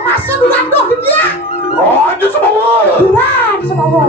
Masa durando dia. Aja semua. Duran semua.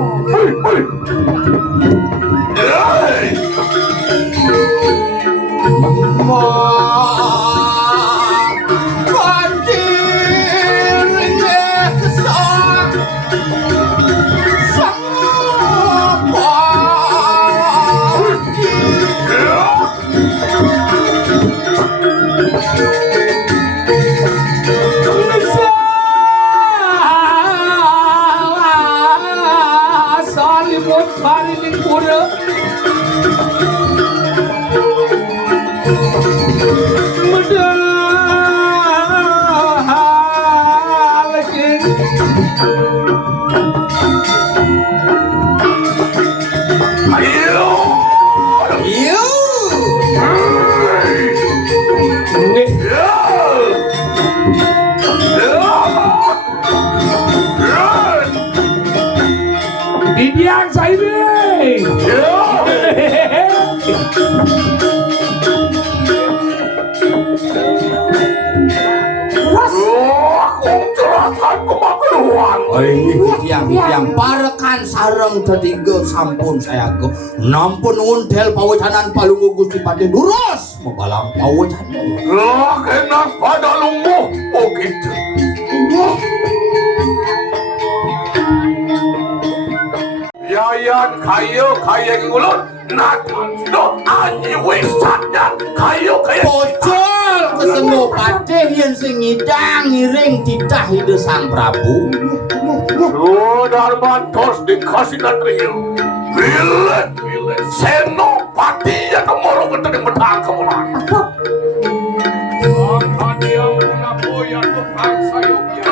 Yang parekan sareng tetiga sampun saya go nampun undel pawecanan palunggu Gusti Pati durus membalang pawecanan kena pada lumbuh begitu yayan kaya ngulun natang do anyi wisatnya kaya bocol kesengo Pati yang sengidang ngiring titah ide Sang Prabu sudah mantos dikasih natrio Bila Senopati yang kemurung itu yang betang kemulan maka dia munapoya tukang sayopya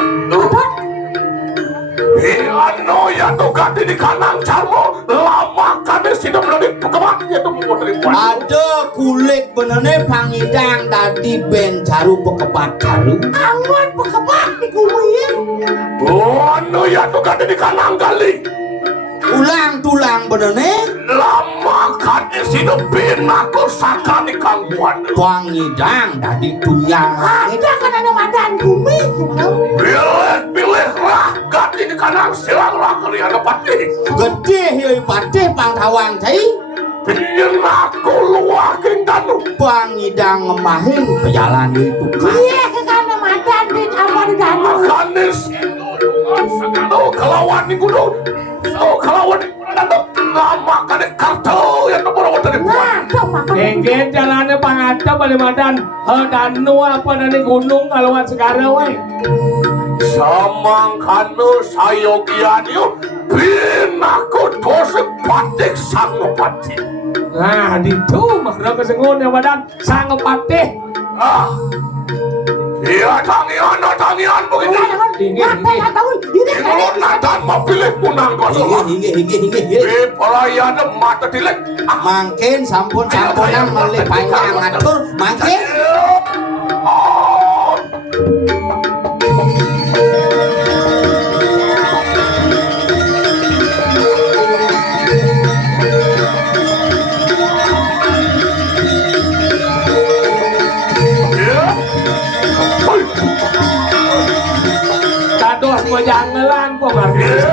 Ano ya tuh ganti di kanang carmo lama kami sudah menjadi pekemaknya itu memutari ada kulit benernya pangidang tadi ben caru pekepat caru Angon pekepak di kulit. Ano ya tuh ganti di kanang kali tulang benernya lama kami sudah aku sakani kangguan pangidang tadi tunyang Ada kan ada madan bumi. Pilih lah ganti di kanang silanglah kalian pati gede yoi Pati pangtawang cai Biar aku luakin danu pangidang ngemahin pejalan itu Iya kan ada madan di kamar danu. Makanis Oh kelawan nih kudu Oh kelawan nih kudu Nama kadek kartu yang nomor dari Nah, tuh makan. Genggen jalannya pangata balik madan danu apa dari gunung kalau sekarang weh Samang kanu sayogian yuk Binaku dosek patik Sanggopati nah itu makna kesengun yang badan sangat patih Ah Iya tangian begitu Nggak tahu. Ini Ini natan mau pilih punang kosong Di pelayan mata dilek mangkin sampun-sampunan melih panjang ngatur mangkin tados pejangelan pemargis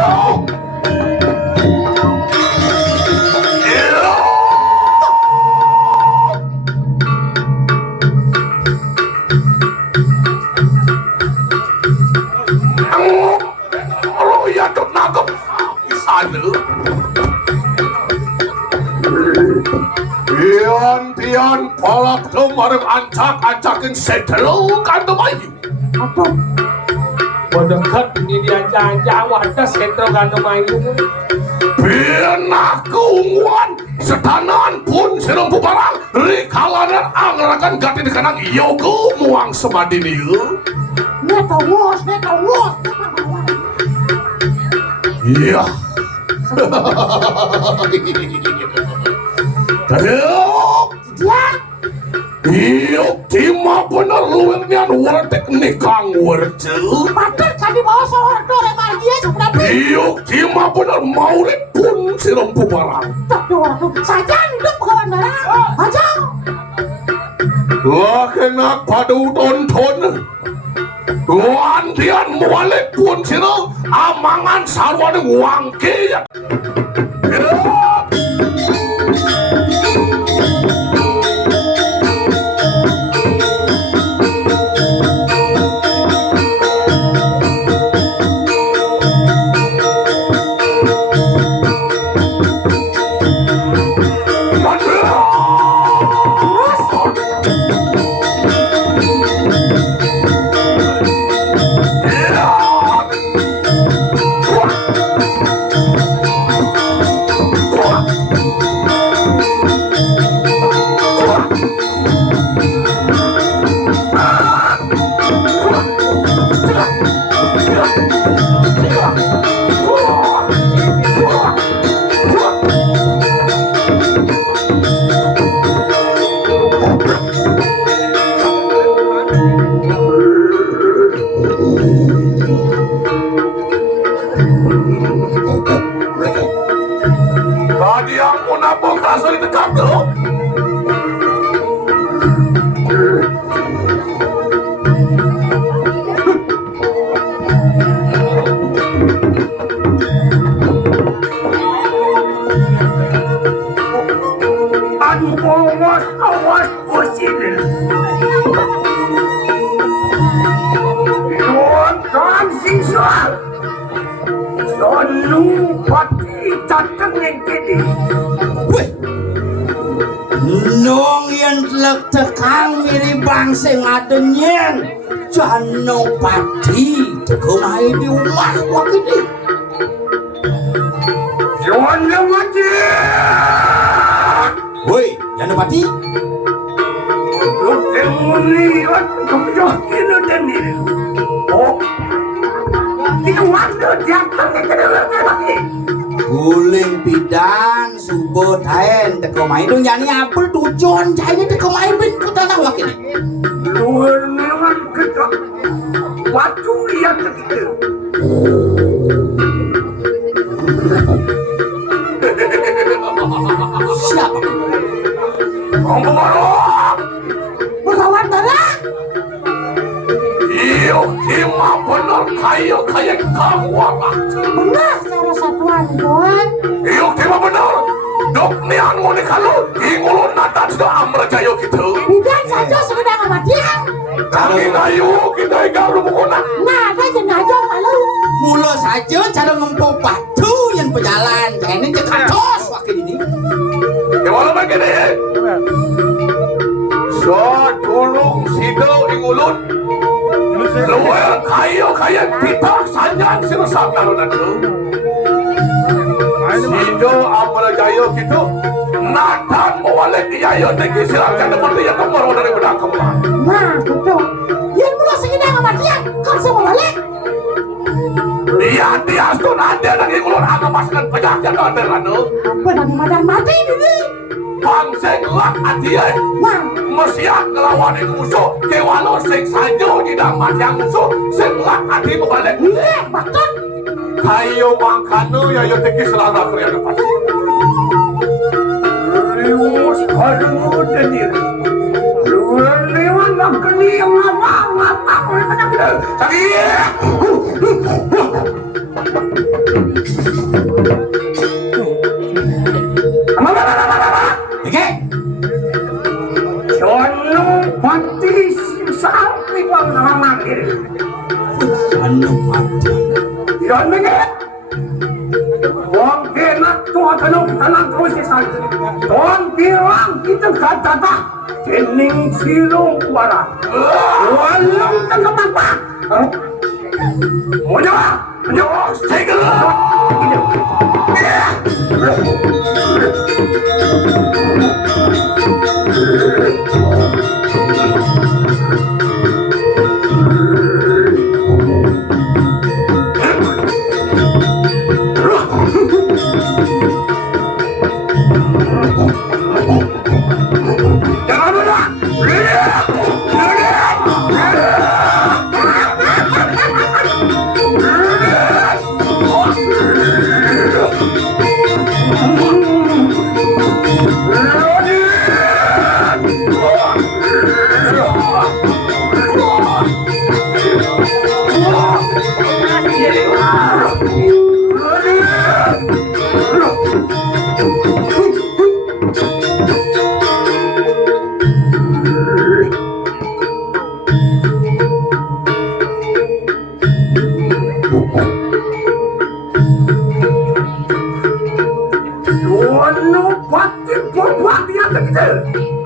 Ya tuh nangkep sana Pian palak tuh mareng ancak-ancakin setelu kanto bayi Aduh. dekat ini dia jangan wadah sentro kandung mayu Pian aku ungguan setanan pun serempu barang rikalanan angerakan ganti di kanang yogo muang semadini Neta wos. Iya Taduk Dia. Yuk cima bener luwirnya wartek nikang warcel. Padahal kan di bawah soal doreng dia sebenarnya. Yuk cima bener maurek pun siram bubarang. Tapi waktu saja hidup kawan darah. Aja. Lah kena padu tonton. Wantian mualek pun siram amangan sarwane wangke ya. Tadi aku nabung kasur di dekat tuh. Awas usir. Tuan siswa. Sonu pati tatang yang kini. Weh, nong yang telak tekang mirip bangsa ngadenyen. Janong pati tekumai di rumah wakini. Jangan mati. Woi, jangan pati. Lu lihat kejokin dan ini. Oh, ini waktu datang ke lagi. Guling pidan subot haen tekumai dong yani apel tujuan jahnya tekumai bin kutanah wakini. Luar memang kita waktu yang ketiga. Siapa? Berkawan darah. Yuk cima bener kayak kamu waktu. Benar cara satuan tuan. Yuk cima bener. Dok nian ngone kalau ingulun nata sudah amrajayo gitu. Bidan saja sedang kematian. Kami ayo kita garu mukuna. Nah, ada jenazah malu. Mula saja cara ngempuk batu yang berjalan. Ini cekatos wakil ini. Gimana begini? So tulung sido ingulun. Luar kayak kita sanjang sirasam narunan itu. Sido amrajayo gitu. Natan mawalik iyayo tegi silakan seperti yang kemaru dari bedang kemarin. Nah, betul. Yang mula sedang kematian. Kan semua balik. Dia tuh nanti ada yang ulur agak pasukan pejabat ada rano. Apa dari madan mati ini? Bang senglak adia. Nah, Mesiak ngelawan yang musuh. Kewalo sing sanjo di damat yang musuh. Senglak adi membalik. iya, betul. Kayo mangkano ya yo teki selama kriya depan. Liwas kalau dan ini. Luar lewat makan yang ngapa Oke? Sono pati sampai bang nama kiri. Janong pati. Yan mengen. Wang kenak tuh tanong terus saja. Tuan pirang kita kata kening silong wara. Walang tanggapan. Menyawa, Take a look. Jangan lupa. Ono pati pembuat dia kecil.